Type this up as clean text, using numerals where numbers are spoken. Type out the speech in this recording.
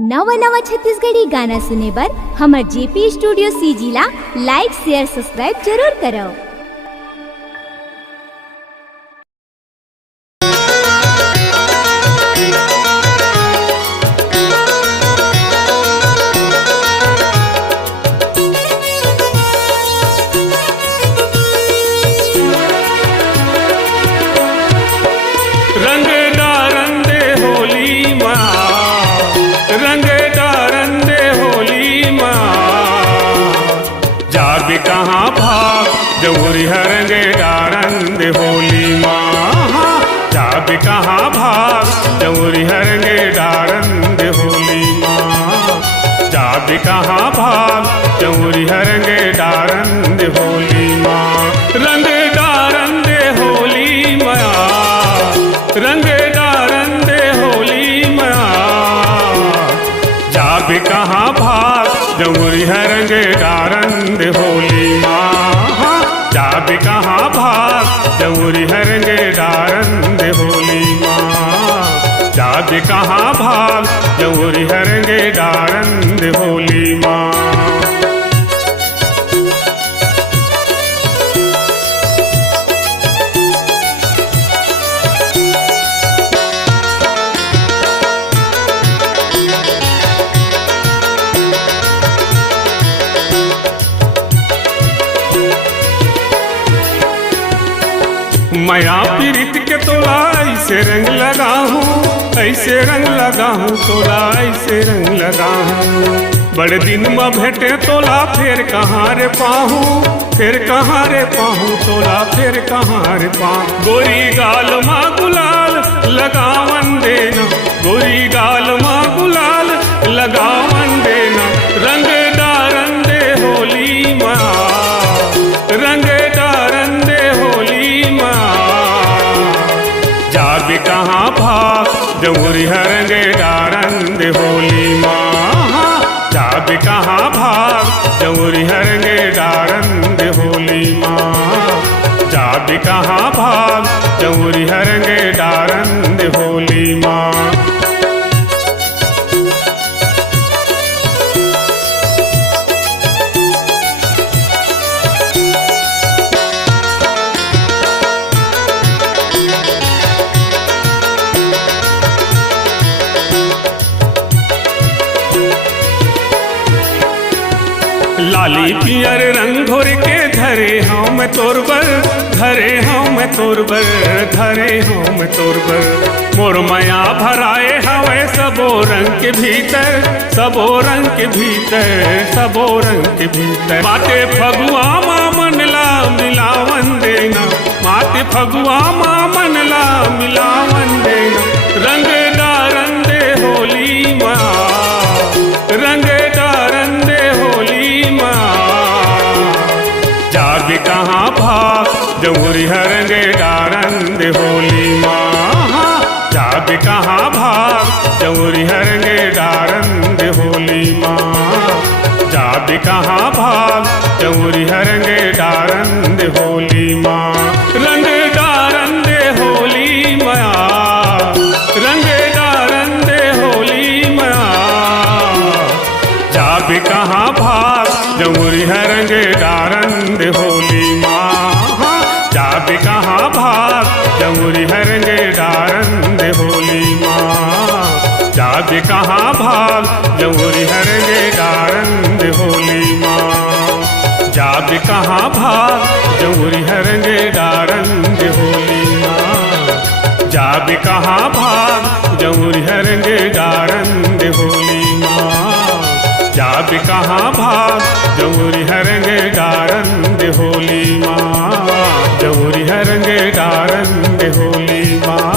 नवा नवा छत्तीसगढ़ी गाना सुने बर हमर जेपी स्टूडियो सीजी ला लाइक शेयर सब्सक्राइब जरूर करो। कहाँ भाग जमुरी हरंगे डारन दे होली माँ, जाब कहाँ भाग जमुरी हरंगे डारन दे होली माँ, जाब कहाँ भाग जमुरी हरंगे डारन दे होली माँ, रंग डारन दे होली माँ, रंग डारन दे होली माँ, जाब कहाँ भाग जमुरी हरंगे डारन दे होली माँ, जाब कहाँ भाग जमुरी हरंगे डारन दे होली माँ, जाब कहाँ भाग जमुरी हरंगे डारन दे होली माँ। माया पीरित के तोला ऐसे रंग लगा हूँ, ऐसे रंग लगा हूँ तोला ऐसे रंग लगा हूँ, बड़े दिन में भेटे तोला फिर कहाँ रे पाहूँ, फिर कहाँ रे पाहूँ तोला फिर कहाँ रे पाहूँ। गोरी गाल माँ गुलाल लगावन देना, गोरी गाल माँ गुलाल लगावन देना, रंग डारन दे होली माँ, रंग डारन दे होली माँ, जाब कहाँ भाग जमुरी हरंगे डारन दे होली माँ, जाब कहाँ भाग जमुरी हरंगे डारन दे होली माँ, जाब कहाँ भाग जमुरी हरंगे डारन दे होली माँ। लाली पियर रंग घोर के धरे हाँ मैं तोरबर, धरे हाँ मैं तोरबर, धरे हाँ मैं तोरबर, मोर माया भराए हवे सबो रंग के भीतर, सबो रंग के भीतर, सबो रंग के भीतर। माते फगुआ माँ मनला मिलावन देना, माते फगुआ माँ मनला मिलावन देना, रंग डारन दे होली माँ, रंग डारन दे होली माँ, जाब कहाँ भाग जमुरी हरंगे डारन दे होली माँ, जाब कहाँ भाग जमुरी हरंगे डारन दे होली माँ, जाब कहाँ भाग जमुरी हरंगे डारन दे होली माँ, रंग डारन दे होली माँ, रंग डारन दे होली माँ, जाब कहाँ भाग जमुरी हरंगे डारन दे होली माँ, जाब कहाँ भाग जमुरी हरंगे डारन दे होली माँ, जाब कहाँ भाग जमुरी हरंगे डारन दे होली माँ, जाब कहाँ भाग जमुरी हरंगे डारन दे होली माँ, जाब कहाँ भाग जमुरी हरंगे डारन दे होली माँ, जाब कहाँ भाग जमुरी हरंगे डारन दे होली माँ, जमुरी हरंगे डारन दे होली माँ।